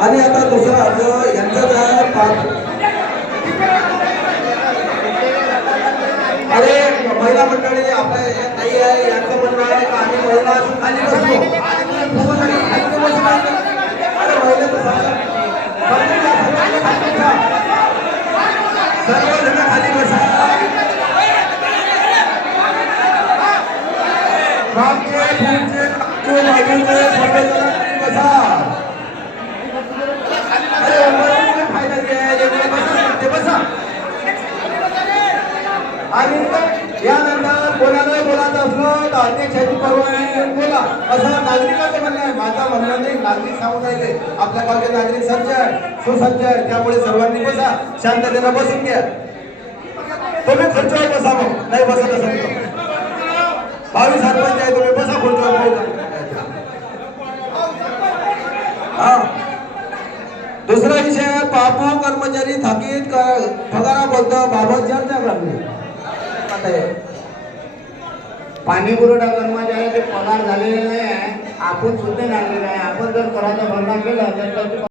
आणि आता दुसरा अर्ज यांचाच आहे अरे महिला मंडळी आपल्या ताई आहे यांचं म्हणणं आहे का आम्ही महिला असून खाली बसतो अरे महिलेचं सर्वजण खाली बसा बसा आणि यानंतर कोणाला बोलायचं असलं तर अध्यक्षाची परवानगी घेऊन बोला असं नागरिकांचं म्हणणं आहे. माझं म्हणणं नाही, नागरिक सांगून राहिले आपल्या गावचे नागरिक सज्ज आहे सुसज्ज आहे त्यामुळे सर्वांनी बसा शांततेनं बसून घ्या. तुम्ही खुर्चीवर बसा मग नाही बसत असेल भावी सरपंच आहे तुम्ही बसा खुर्चीवर. हा दुसरा विषय बापू कर्मचारी थकीत पगाराबद्दल चर्चा करणे. पाणी पुरवठा कर्मचाऱ्याचे पगार झालेले नाही आहे. आपण सुद्धा नागरिक आहे. आपण जर कराचा भरणा केला तर